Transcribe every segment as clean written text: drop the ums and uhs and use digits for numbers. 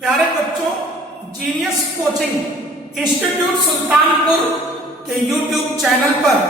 प्यारे बच्चों, genius coaching institute Sultanpur के YouTube चैनल पर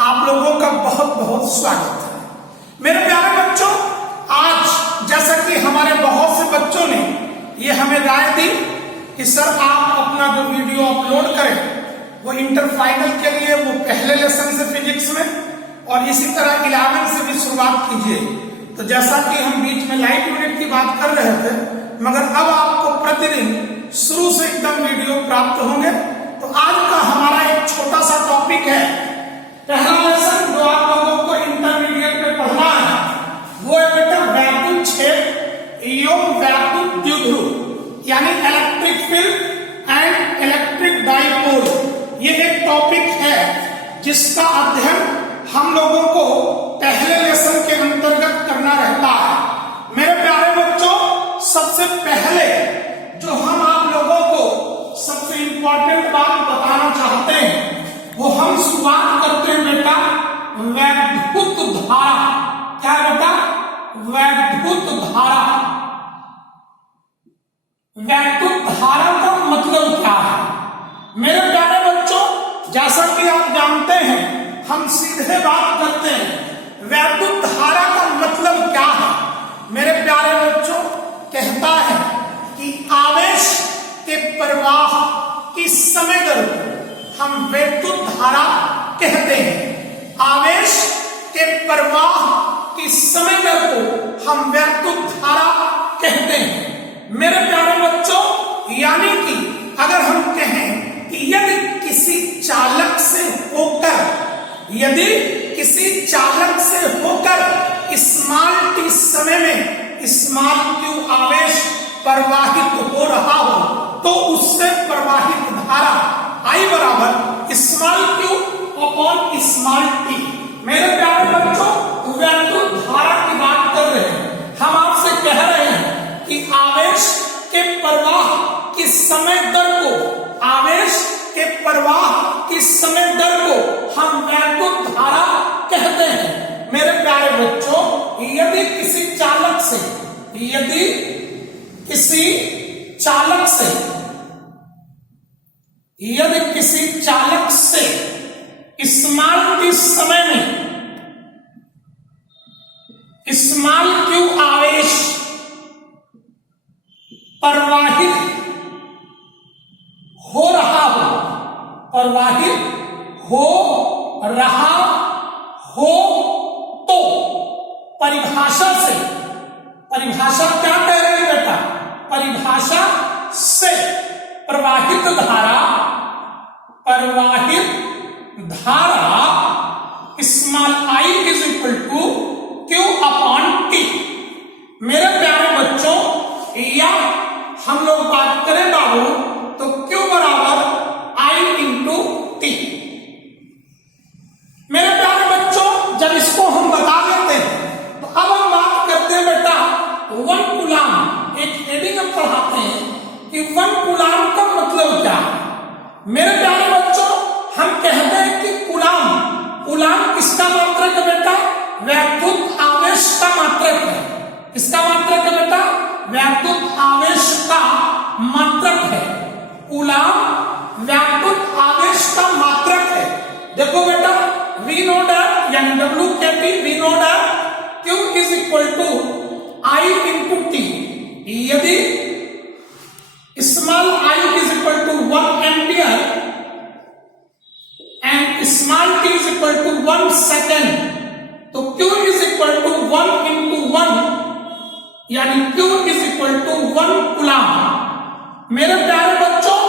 आप लोगों का बहुत बहुत स्वागत है। मेरे प्यारे बच्चों, आज जैसा कि हमारे बहुत से बच्चों ने ये हमें राय दी कि सर आप अपना जो वीडियो अपलोड करें वो इंटर फाइनल के लिए वो पहले लेसन से फिजिक्स में और इसी तरह 11 से भी शुरुआत कीजिए। तो जैसा कि हम बीच में लाइट यूनिट की बात कर रहे थे, मगर अब आपको प्रतिदिन शुरू से एकदम वीडियो प्राप्त होंगे। तो आज का हमारा एक छोटा सा टॉपिक है, पहला लेसन जो आप लोगों को इंटरमीडिएट में पढ़ना है वो है बेटा वैद्युत क्षेत्र एवं वैद्युत द्विध्रुव यानी electric field and electric dipole. ये एक टॉपिक है जिसका अध्ययन हम लोगों को पहले लेसन के अंतर्गत करना रहता है। मेरे प्यारे बच्चों, सबसे पहले जो हम आप लोगों को सबसे इंपॉर्टेंट बात बताना चाहते हैं वो हम शुरुआत करते हैं बेटा वैद्युत धारा। क्या बेटा? वैद्युत धारा। वैद्युत धारा का मतलब क्या है? मेरे प्यारे बच्चों, जैसा कि आप जानते हैं, हम सीधे बात करते हैं वैद्युत धारा का मतलब क्या है। मेरे प्यारे बच्चों, कहता है कि आवेश के प्रवाह की समय दर को हम वैद्युत धारा कहते हैं। आवेश के प्रवाह की समय दर को हम वैद्युत धारा कहते हैं। मेरे प्यारे बच्चों, यानी कि अगर हम कहें कि यदि किसी चालक से होकर स्मॉल टी समय में स्मॉल क्यू आवेश प्रवाहित हो रहा हो तो उससे प्रवाहित धारा I बराबर small Q upon small T. मेरे प्यारे बच्चों, वैद्युत धारा की बात कर रहे हैं। हम आपसे कह रहे हैं कि आवेश के प्रवाह की समय दर को, आवेश के प्रवाह की समय दर को हम वैद्युत धारा कहते हैं। मेरे प्यारे बच्चों, यदि किसी चालक से स्मॉल टी समय में स्मॉल क्यू आवेश प्रवाहित हो रहा हो तो परिभाषा क्या कह रही है बेटा? परिभाषा से प्रवाहित धारा small I is equal to Q upon T. मेरे प्यारे बच्चों, या हम लोग बात करें बाबू तो क्यू बराबर आई इंटू टी। मेरे प्यारे बच्चों, जब इसको हम बता देते हैं तो अब हम बात करते हैं बेटा 1 कूलाम। एक हेडिंग हम पढ़ाते हैं कि 1 कूलाम का मतलब क्या है। मेरे प्यारे बच्चों, हम कहते हैं कि कूलाम किसका मात्रक है बेटा? वैद्युत आवेश का मात्रक है। किसका मात्रक है बेटा? वैद्युत आवेश का मात्रक है। कूलाम वैद्युत आवेश का मात्रक है। देखो बेटा, वी नो दैट यानी W के T we know that Q is equal to I into T। यदि small I is equal to 1 ampere and small t is equal to 1 second तो Q is equal to 1 into 1 यानी Q is equal to 1 coulomb. मेरे प्यारे बच्चों,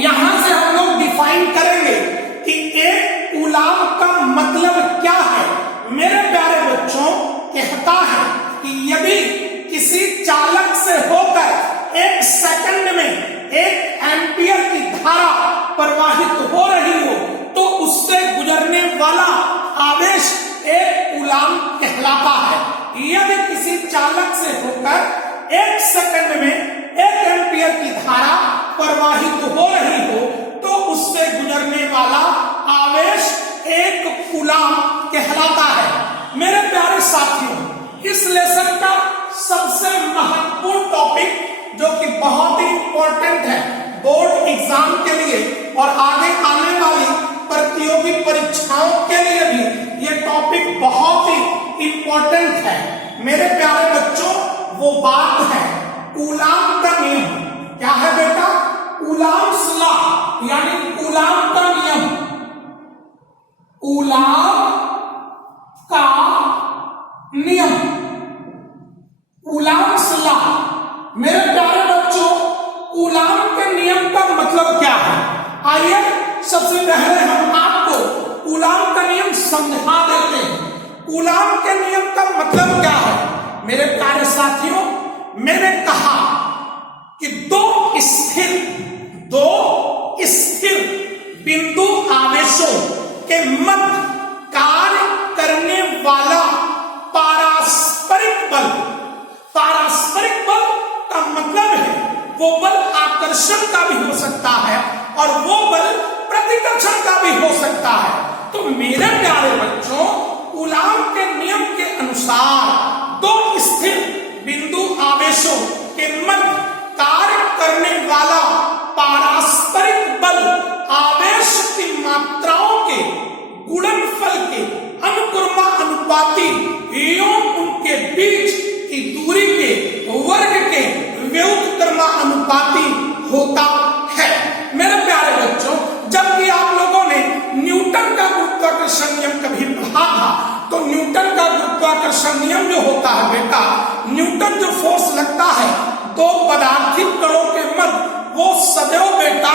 यहां से हम लोग डिफाइन करेंगे कि एक कूलाम का मतलब क्या है। मेरे प्यारे बच्चों, कहता है कि यदि किसी चालक से होकर 1 सेकंड में 1 एम्पियर की धारा प्रवाहित हो रही हो तो उससे गुजरने वाला आवेश 1 कूलाम कहलाता है। यदि किसी चालक से होकर 1 सेकंड में 1 एम्पियर की धारा प्रवाहित हो रही हो तो उससे गुजरने वाला आवेश 1 कूलाम कहलाता है। मेरे प्यारे साथियों, इस लेसन का सबसे महत्वपूर्ण टॉपिक जो कि बहुत ही इंपॉर्टेंट है बोर्ड एग्जाम के लिए और आगे आने वाली प्रतियोगी परीक्षाओं के लिए भी ये टॉपिक बहुत ही इंपॉर्टेंट है। मेरे प्यारे बच्चों, वो बात है कूलाम का नियम। क्या है बेटा? कूलाम्स लॉ, यानी कूलाम का नियम। कूलाम का नियम, कूलाम्स लॉ। मेरे प्यारे बच्चों, कूलाम के नियम का मतलब क्या है? आइए सबसे पहले हम आपको कूलाम का नियम समझा देते हैं। कूलाम के नियम का मतलब क्या है? मेरे प्यारे साथियों, मैंने कहा कि दो स्थिर बिंदु आवेशों के मध्य कार्य करने वाला पारस्परिक बल। पारस्परिक बल का मतलब है वो बल आकर्षण का भी हो सकता है और वो बल प्रतिकर्षण का भी हो सकता है। तो मेरे प्यारे बच्चों, कूलाम के नियम के अनुसार दो स्थिर बिंदु आवेशों के मध्य कार्य करने वाला पारस्परिक बल आवेश की मात्राओं के गुणनफल के अनुक्रमानुपाती एवं उनके बीच की दूरी के वर्ग के व्युत्क्रमानुपाती होता है। मेरे प्यारे बच्चों, जबकि आप लोगों ने न्यूटन का गुरुत्वाकर्षण नियम कभी पढ़ा था, तो न्यूटन का गुरुत्वाकर्षण नियम जो होता है बेटा, न्यूटन जो फोर्स लगता है दो पदार्थिक कणों के मध्य, वो सदैव बेटा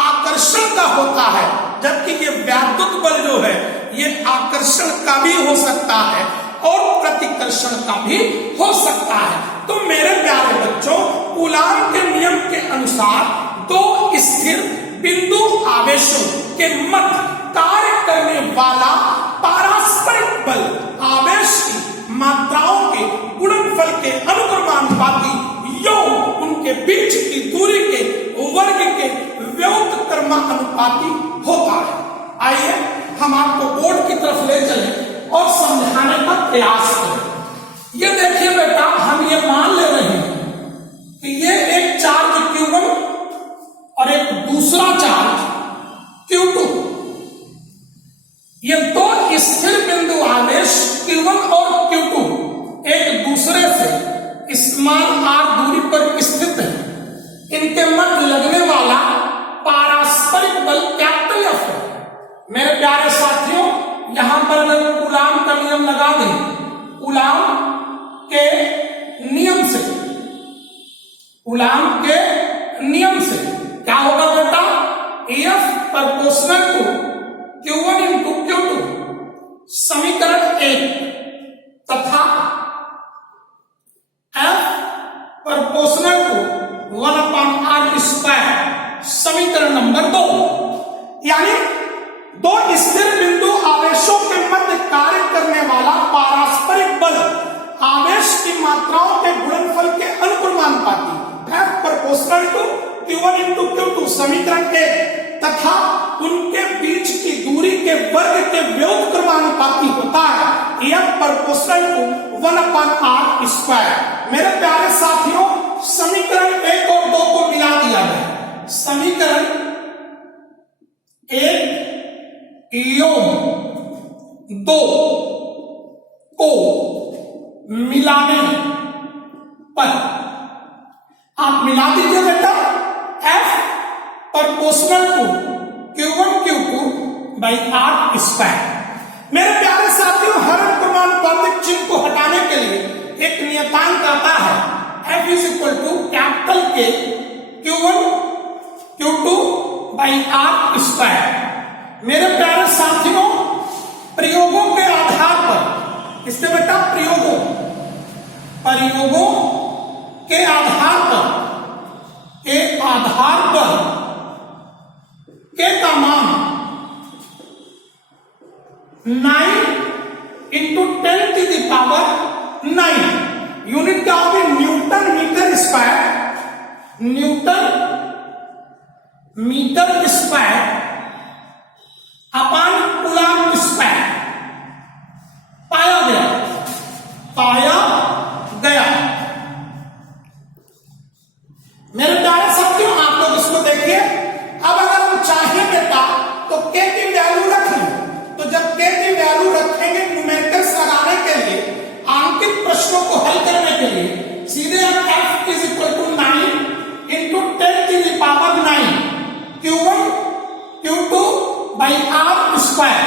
आकर्षण का होता है। जबकि ये वैद्युत बल जो है ये आकर्षण का भी हो सकता है और प्रतिकर्षण का भी हो सकता है। तो मेरे प्यारे बच्चों, कूलाम के नियम के अनुसार दो स्थिर बिंदु आवेशों के मध्य कार्य करने वाला पारस्परिक बल आवेश की मात्राओं के गुणनफल के अनुक्रमानुपाती यौन उनके बीच की दूरी के वर्ग के व्युत्क्रमानुपाती होता है। आइए हम आपको बोर्ड की तरफ ले चलें और समझाने का प्रयास करें। ये देखिए बेटा, हम ये मान ले रहे हैं कि ये एक चार्ज Q1 और एक दूसरा चार्ज Q2, ये दो स्थिर बिंदु आवेश Q1 और Q2 एक दूसरे से स्मॉल r दूरी पर स्थित है। इनके मध्य लगने वाला पारस्परिक बल कैपिटल F है। मेरे प्यारे साथियों, यहां पर अगर कूलाम का नियम लगा दें, कूलाम के नियम से, कूलाम के नियम से क्या होगा बेटा? F proportional to Q1 into Q2, समीकरण 1, तथा F प्रोपोर्शनल टू 1/r², समीकरण नंबर 2। यानी दो स्थिर बिंदु आवेशों के मध्य कार्य करने वाला पारस्परिक बल आवेश की मात्राओं के गुणनफल के अनुक्रमानुपाती F proportional to Q1 into Q2, समीकरण 1, तथा उनके बीच की दूरी के वर्ग के व्युत्क्रमानुपाती होता है F प्रोपोर्शनल टू 1/r²। मेरे प्यारे साथियों, समीकरण 1 और 2 को मिला दिया गया। समीकरण 1 एवं 2 को मिलाने पर आप मिला दीजिए बेटा, F proportional to Q1 Q2 by r²। मेरे प्यारे साथियों, हर अनुक्रमानुपातिक चिन्ह को हटाने के लिए एक नियतांक आता है, F is equal to capital K Q1 Q2 by r²। मेरे प्यारे साथियों, प्रयोगों के आधार पर, इससे बेटा प्रयोगों के आधार पर K का मान 9 इंटू 10⁹ यूनिट क्या होगी? Newton metre square, newton metre square upon coulomb square पाया गया। मेरे प्यारे साथियों, लोग इसको देखिए। अब अगर हम चाहें बेटा तो k की वैल्यू रख लें, तो जब k की वैल्यू रखेंगे न्यूमेरिकल्स लगाने के लिए, आंकिक प्रश्नों को हल करने के लिए, सीधे हम f is equal to 9 into 10 की power 9 q1 q2 by r square.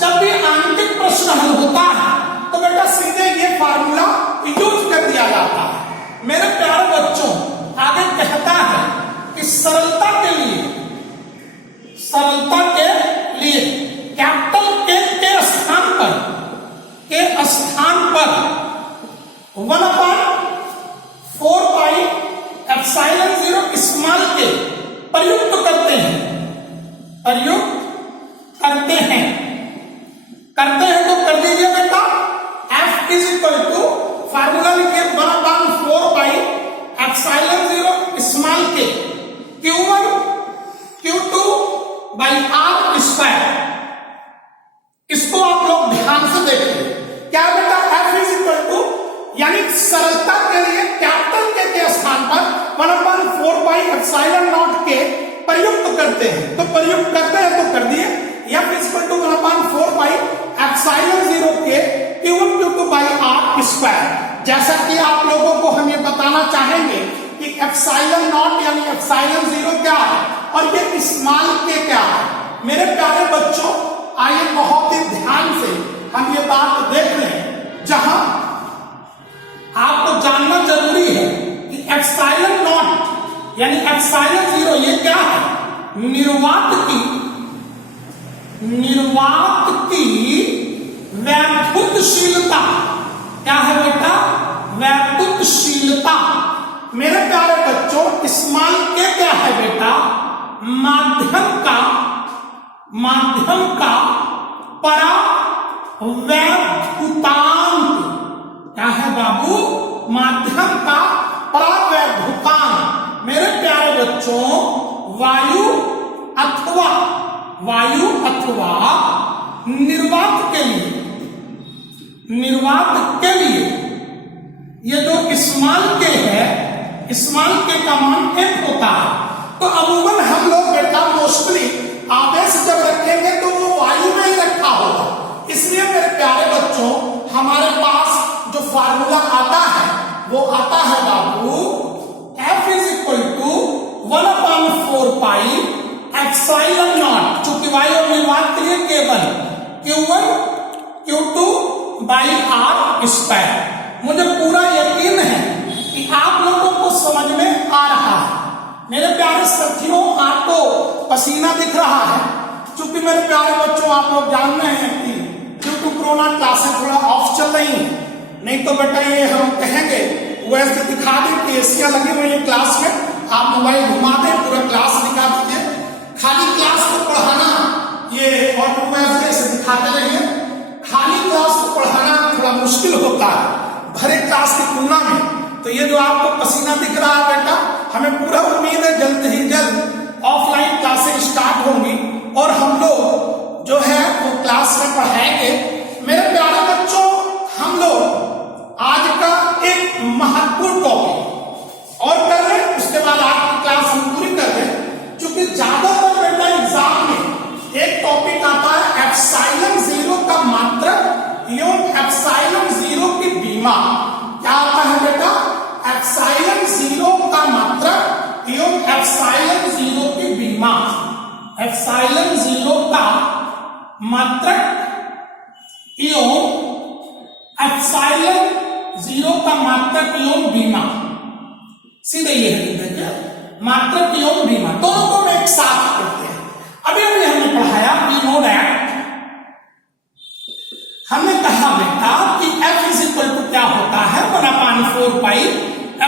जब भी आंकिक प्रश्न हल होता है तो बेटा सीधे ये फार्मूला यूज कर दिया जाता है। मेरे प्यारे बच्चों, आगे कहता है कि सरलता के लिए कैपिटल के स्थान पर 1/4 पाई एप्सिलॉन 0 स्मॉल के प्रयुक्त करते हैं तो कर दीजिए बेटा। f is equal to formula लिखिए 1/4 पाई एप्सिलॉन 0 स्मॉल के q1 q2 by r square. इसको आप लोग ध्यान से देखिए। क्या बेटा f इज इक्वल टू, यानी सरलता के लिए कैपिटल के स्थान पर 1/4 पाई एप्सिलॉन नॉट के प्रयुक्त करते हैं, तो प्रयुक्त करते हैं तो कर दिए। f is equal to 1/4 pi epsilon 0 के q1 q2 by r square. जैसा कि आप लोगों को हम ये बताना चाहेंगे कि एप्सिलॉन नॉट यानी एप्सिलॉन 0 क्या है और ये स्मॉल के क्या है। मेरे प्यारे बच्चों, आइए बहुत ही ध्यान से हम ये बात देख लें, जहां आपको जानना जरूरी है कि एप्सिलॉन नॉट यानी एप्सिलॉन 0 ये क्या है। निर्वात की वैद्युतशीलता क्या है बेटा, वैद्युतशीलता। मेरे प्यारे बच्चों, स्मॉल के क्या है बेटा, माध्यम का परावैद्युतांक। क्या है बाबू, माध्यम का परावैद्युतांक। मेरे प्यारे बच्चों, वायु अथवा निर्वात के लिए ये जो स्मॉल के है, स्मॉल के का मान 1 होता है। तो अमूमन हम लोग बेटा मोस्टली आवेश जब रखेंगे तो वो वायु में ही रखा होगा। इसलिए मेरे प्यारे बच्चों, हमारे पास जो फार्मूला आता है वो आता है बाबू f is equal to 1/4 pi epsilon naught, चूंकि वायु और निर्वात के लिए केवल q1 q2 by r square. मुझे पूरा यकीन है कि आप लोगों को समझ में आ रहा है। मेरे प्यारे साथियों, आपको पसीना दिख रहा है, क्योंकि मेरे प्यारे बच्चों आप लोग जान रहे हैं कि ड्यू टू कोरोना क्लासेस थोड़ा ऑफ चल रही हैं। नहीं तो बेटा ये हम कहेंगे वैसे दिखा दें कि एसियां लगी हुई है क्लास में, आप मोबाइल घुमा दें, पूरा क्लास दिखा दीजिए। खाली क्लास को पढ़ाना ये और वैसे से दिखाते रहिए। खाली क्लास को पढ़ाना थोड़ा मुश्किल होता है भरे क्लास की तुलना में। तो ये जो आपको पसीना दिख रहा है बेटा, हमें पूरा उम्मीद है जल्द ही जल्द ऑफलाइन क्लासेस स्टार्ट होंगी और हम लोग जो है वो क्लास में पढ़ाएंगे। मेरे प्यारे बच्चों, हम लोग आज का एक महत्वपूर्ण टॉपिक और कर रहे हैं, उसके बाद आपकी क्लास हम पूरी कर रहे हैं। क्योंकि ज्यादातर बेटा एग्जाम में एक टॉपिक आता है एप्सिलॉन 0 का मात्रक एवं एप्सिलॉन 0 की बीमा। क्या आता है बेटा, एप्सिलॉन 0 का मात्रक एवं एप्सिलॉन 0 की बीमा। एप्सिलॉन 0 का मात्रक एवं एप्सिलॉन 0 का मात्रक एवं बीमा। सीधे ये है, देखिए मात्रक एवं बीमा दोनों को एक साथ करते हैं। अभी हमने पढ़ाया वी नो दैट, हमने कहा बेटा कि f इज इक्वल टू क्या होता है 1/4 pi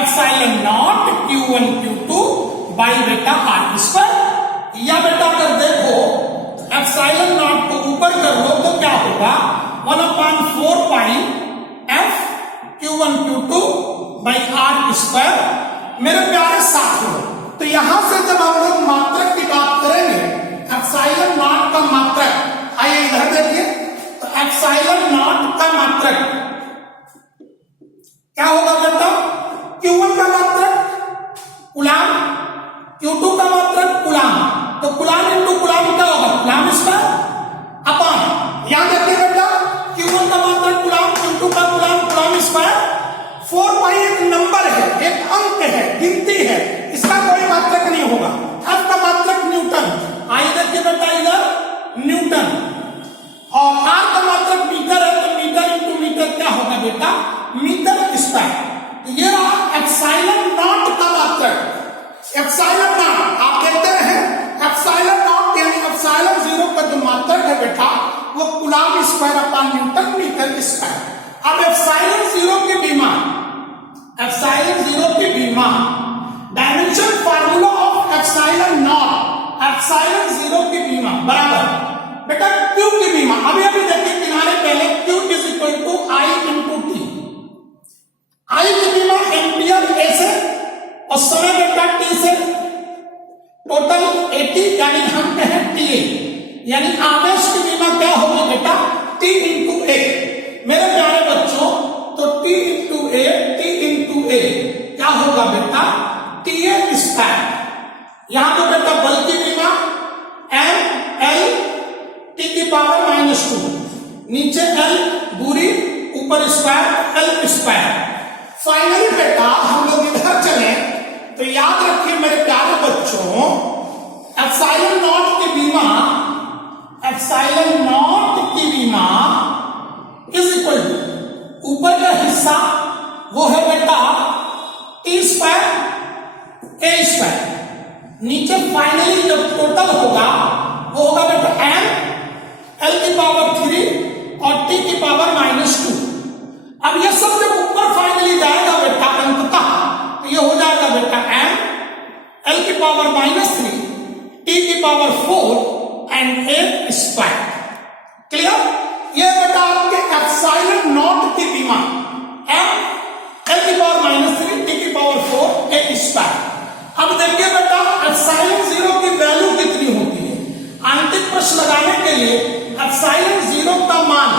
epsilon not q1 q2 by बेटा r स्क्वायर। या बेटा अगर देखो एप्सिलॉन नॉट को ऊपर कर लो तो क्या होगा 1/4 पाई f q1 q2 by r square. मेरे प्यारे साथियों, तो यहां से जब हम लोग मात्रक की बात करेंगे, एप्सिलॉन नॉट का मात्रक, आइए इधर देखिए, तो एप्सिलॉन नॉट का मात्रक क्या होगा बेटा, q1 का मात्रक कूलाम, q2 का है, इसका कोई मात्रक नहीं होगा। एफ का मात्रक न्यूटन, आई देखिए बेटा इधर न्यूटन, और आर का मात्रक मीटर है, तो मीटर इंटू मीटर क्या होगा बेटा, मीटर स्क्वायर। ये रहा एप्सिलॉन नॉट का मात्रक। एप्सिलॉन नॉट आप देखते हैं, एप्सिलॉन नॉट यानी एप्सिलॉन जीरो का जो मात्रक है बेटा वो coulomb square upon newton metre square. अब एप्सिलॉन जीरो की बीमा, एप्सिलॉन जीरो की बीमा dimension formula of epsilon naught, epsilon zero की बीमा बराबर बेटा क्यू की बीमा। अभी देखिए किनारे पहले Q is equal to I into T. I की बीमा एम्पियर ए से और समय बेटा टी से, टोटल 80 यानी हम कहें टी ए, यानी आवेश की बीमा क्या होगी बेटा टी इंटू ए। मेरे प्यारे बच्चों तो टी इंटू ए क्या होगा बेटा टी ए स्क्वायर। यहां तो बेटा बल की बीमा एम एल टी की पावर -2, नीचे एल दूरी ऊपर स्क्वायर एल स्क्वायर। फाइनली बेटा हम लोग इधर चले तो याद रखिए मेरे प्यारे बच्चों एप्सिलॉन नॉट की बीमा, एप्सिलॉन नॉट की बीमा इज इक्वल टू ऊपर का हिस्सा वो है बेटा टी स्क्वायर ए स्क्वायर, नीचे फाइनली जब टोटल होगा वो होगा बेटा एम एल की पावर 3 और टी की पावर -2। अब ये सब जब ऊपर फाइनली जाएगा बेटा अंततः तो ये हो जाएगा बेटा एम एल की पावर -3 टी की power 4 and A square. Clear? ये बेटा आपके एप्सिलॉन नॉट की बीमा एम एल की पावर -3 टी की पावर 4 ए स्क्वायर। अब देखिए बेटा एप्सिलॉन जीरो की वैल्यू कितनी होती है। आंतरिक प्रश्न लगाने के लिए एप्सिलॉन जीरो का मान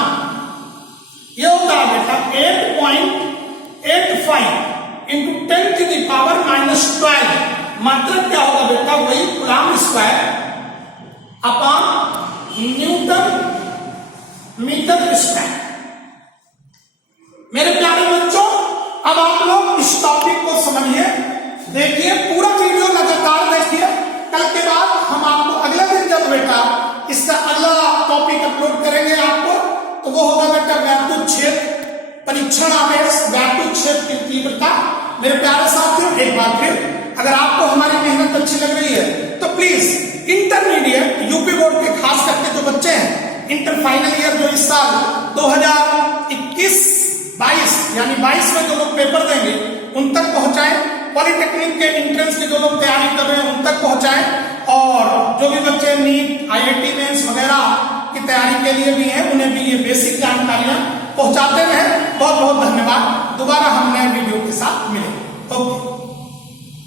ये होता है बेटा 8.85 इंटू 10 की पावर -12। मात्रक क्या होगा बेटा वही coulomb square upon newton metre square. मेरे प्यारे बच्चों अब आप लोग इस टॉपिक को समझिए, देखिए पूरा वीडियो लगातार देखिए। कल के बाद हम आपको अगले दिन जब बेटा इसका अगला टॉपिक अपलोड करेंगे आपको तो वो होगा बेटा वैद्युत क्षेत्र परीक्षण आवेश, वैद्युत क्षेत्र की तीव्रता। मेरे प्यारे साथियों एक बार फिर अगर आपको हमारी मेहनत अच्छी लग रही है तो प्लीज इंटरमीडिएट यूपी बोर्ड के खास करके जो बच्चे हैं इंटर फाइनल ईयर जो इस साल 2021-22 यानी 22 में जो लोग पेपर देंगे उन तक पहुंचाएं, पॉलिटेक्निक के एंट्रेंस की जो लोग तैयारी कर रहे हैं उन तक पहुंचाएं, और जो भी बच्चे नीट आईआईटी मेंस वगैरह की तैयारी के लिए भी हैं उन्हें भी ये बेसिक जानकारियां पहुंचाते रहे। बहुत बहुत धन्यवाद। दोबारा हम नए वीडियो के साथ मिलेंगे। ओके।